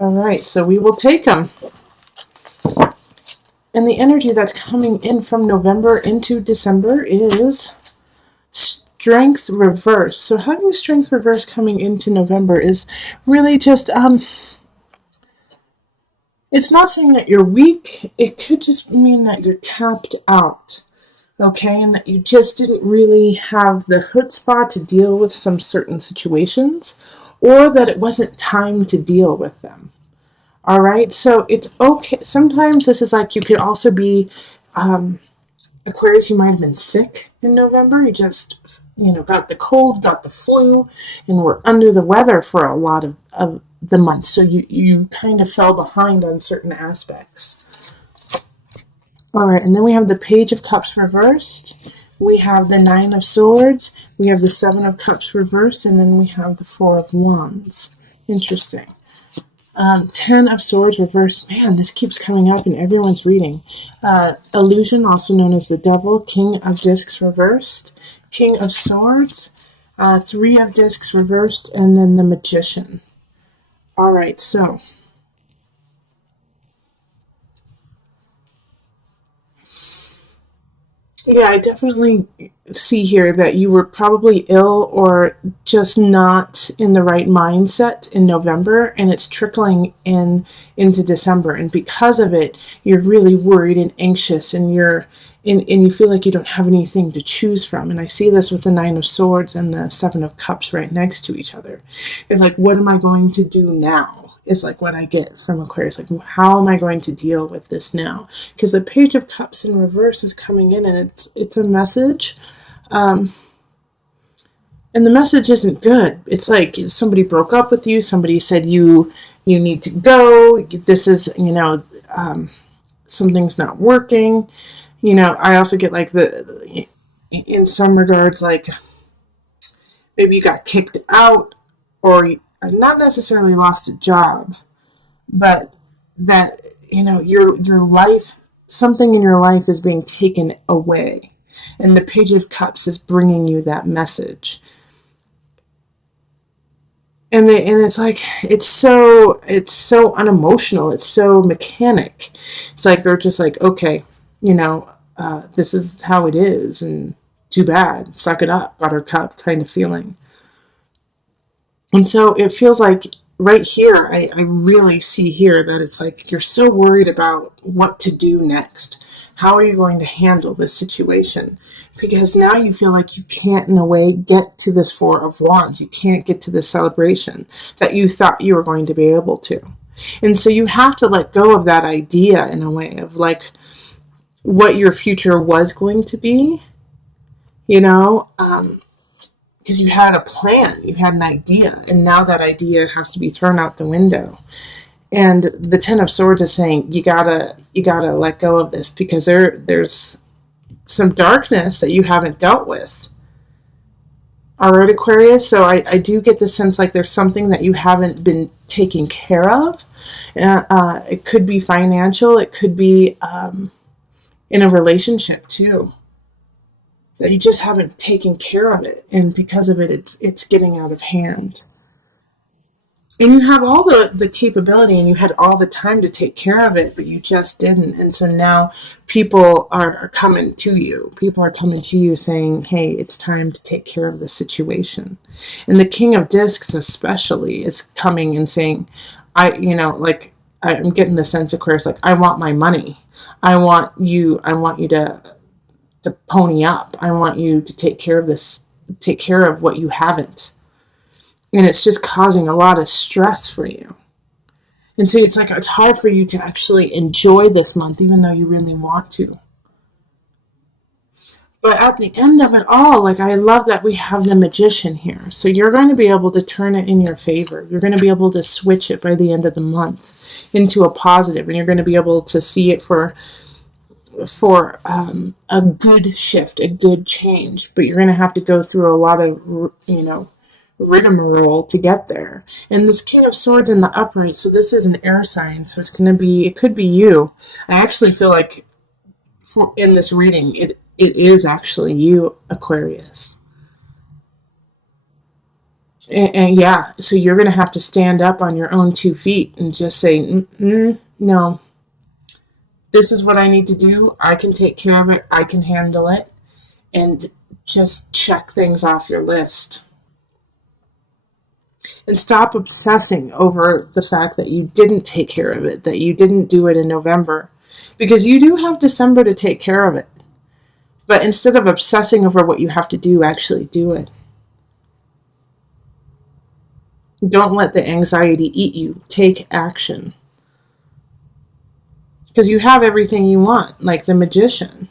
All right, so we will take them. And the energy that's coming in from November into December is Strength Reverse. So having Strength Reverse coming into November is really just, it's not saying that you're weak. It could just mean that you're tapped out. Okay, and that you just didn't really have the chutzpah to deal with some certain situations, or that it wasn't time to deal with them. All right, so it's okay. Sometimes this is like you could also be Aquarius, you might have been sick in November. You just, got the cold, got the flu, and were under the weather for a lot of the month. So you kind of fell behind on certain aspects. All right, and then we have the Page of Cups reversed. We have the Nine of Swords. We have the Seven of Cups reversed, and then we have the Four of Wands. Interesting. 10 of Swords reversed. Man, this keeps coming up in everyone's reading. Illusion, also known as the Devil. King of Discs reversed. King of Swords. 3 of Discs reversed. And then the Magician. All right, so yeah, I definitely see here that you were probably ill or just not in the right mindset in November, and it's trickling into December. And because of it, you're really worried and anxious, and and you feel like you don't have anything to choose from. And I see this with the Nine of Swords and the Seven of Cups right next to each other. It's like, what am I going to do now? Is like what I get from Aquarius. Like, how am I going to deal with this now? Because the Page of Cups in reverse is coming in, and it's a message. And the message isn't good. It's like somebody broke up with you. Somebody said you need to go. This is, something's not working. I also get like in some regards, like maybe you got kicked out, or not necessarily lost a job, but that, your life, something in your life is being taken away. And the Page of Cups is bringing you that message. And it's like, it's so unemotional. It's so mechanic. It's like, they're just like, okay, this is how it is. And too bad. Suck it up, buttercup kind of feeling. And so it feels like right here, I really see here that it's like you're so worried about what to do next. How are you going to handle this situation? Because now you feel like you can't, in a way, get to this Four of Wands. You can't get to this celebration that you thought you were going to be able to. And so you have to let go of that idea, in a way, of like what your future was going to be, because you had a plan, you had an idea, and now that idea has to be thrown out the window. And the Ten of Swords is saying you gotta let go of this, because there's some darkness that you haven't dealt with. All right, Aquarius. So I do get the sense like there's something that you haven't been taking care of. It could be financial. It could be in a relationship too, that you just haven't taken care of it, and because of it, it's getting out of hand. And you have all the capability, and you had all the time to take care of it, but you just didn't. And so now people are coming to you. People are coming to you saying, hey, it's time to take care of the situation. And the King of Discs especially is coming and saying, I'm getting the sense, of course, like, I want my money. I want you to pony up. I want you to take care of this, take care of what you haven't. And it's just causing a lot of stress for you. And so it's like, it's hard for you to actually enjoy this month, even though you really want to. But at the end of it all, like, I love that we have the Magician here. So you're going to be able to turn it in your favor. You're going to be able to switch it by the end of the month into a positive, and you're going to be able to see it for a good shift, a good change. But you're going to have to go through a lot of, rigmarole to get there. And this King of Swords in the upright, so this is an air sign, so it could be you. I actually feel like in this reading, it is actually you, Aquarius. And yeah, so you're going to have to stand up on your own 2 feet and just say, no, this is what I need to do. I can take care of it. I can handle it. And just check things off your list. And stop obsessing over the fact that you didn't take care of it, that you didn't do it in November. Because you do have December to take care of it. But instead of obsessing over what you have to do, actually do it. Don't let the anxiety eat you. Take action. Because you have everything you want, like the magician.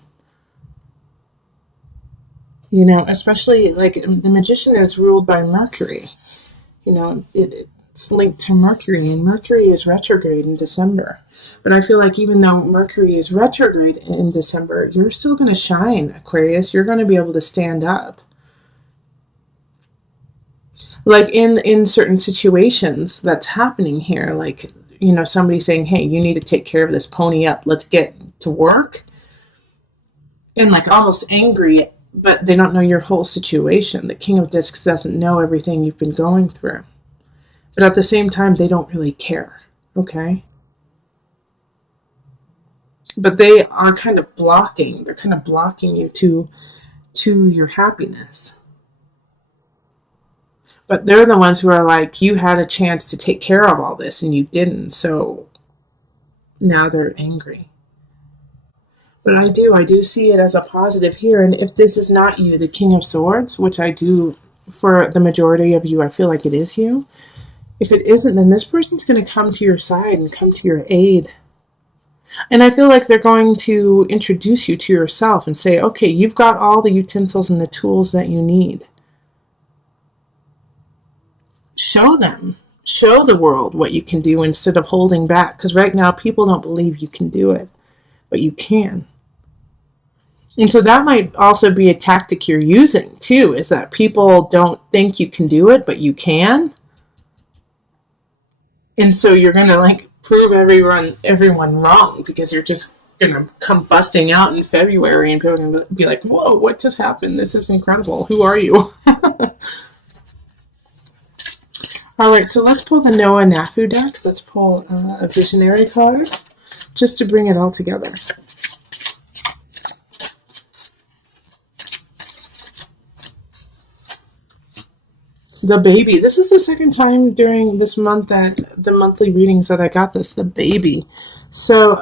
Especially like the magician is ruled by Mercury. It's linked to Mercury, and Mercury is retrograde in December. But I feel like even though Mercury is retrograde in December, you're still going to shine, Aquarius. You're going to be able to stand up. Like in certain situations that's happening here, like, somebody saying, hey, you need to take care of this, pony up, let's get to work. And like almost angry, but they don't know your whole situation. The King of Discs doesn't know everything you've been going through. But at the same time, they don't really care, okay? But they are kind of blocking. They're kind of blocking you to your happiness. But they're the ones who are like, you had a chance to take care of all this and you didn't. So now they're angry. But I do see it as a positive here. And if this is not you, the King of Swords, which I do for the majority of you, I feel like it is you. If it isn't, then this person's going to come to your side and come to your aid. And I feel like they're going to introduce you to yourself and say, okay, you've got all the utensils and the tools that you need. Show them. Show the world what you can do instead of holding back. Because right now, people don't believe you can do it. But you can. And so that might also be a tactic you're using, too, is that people don't think you can do it, but you can. And so you're going to, like, prove everyone wrong because you're just going to come busting out in February and people are going to be like, whoa, what just happened? This is incredible. Who are you? All right, so let's pull the Noah Nafu deck. Let's pull a visionary card just to bring it all together. The baby. This is the second time during this month that the monthly readings that I got this, the baby. So,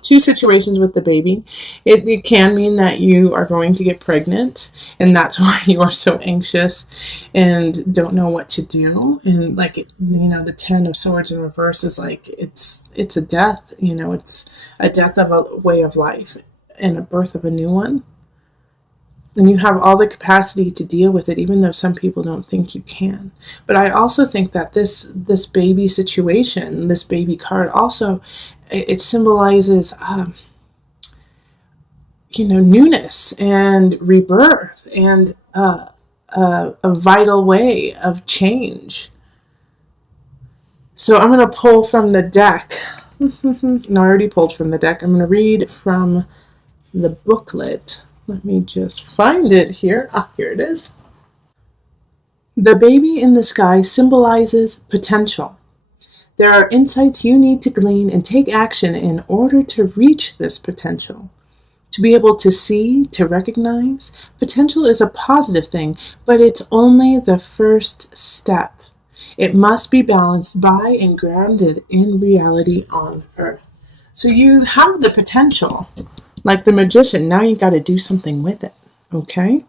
two situations with the baby. It can mean that you are going to get pregnant, and that's why you are so anxious and don't know what to do. And like, the Ten of Swords in reverse is like, it's a death, it's a death of a way of life and a birth of a new one. And you have all the capacity to deal with it, even though some people don't think you can. But I also think that this baby situation, this baby card, also, it symbolizes, newness and rebirth and a vital way of change. So I'm going to pull from the deck. No, I already pulled from the deck. I'm going to read from the booklet. Let me just find it here. Here it is. The baby in the sky symbolizes potential. There are insights you need to glean and take action in order to reach this potential. To be able to see, to recognize, potential is a positive thing, but it's only the first step. It must be balanced by and grounded in reality on Earth. So you have the potential. Like the magician, now you got to do something with it, okay?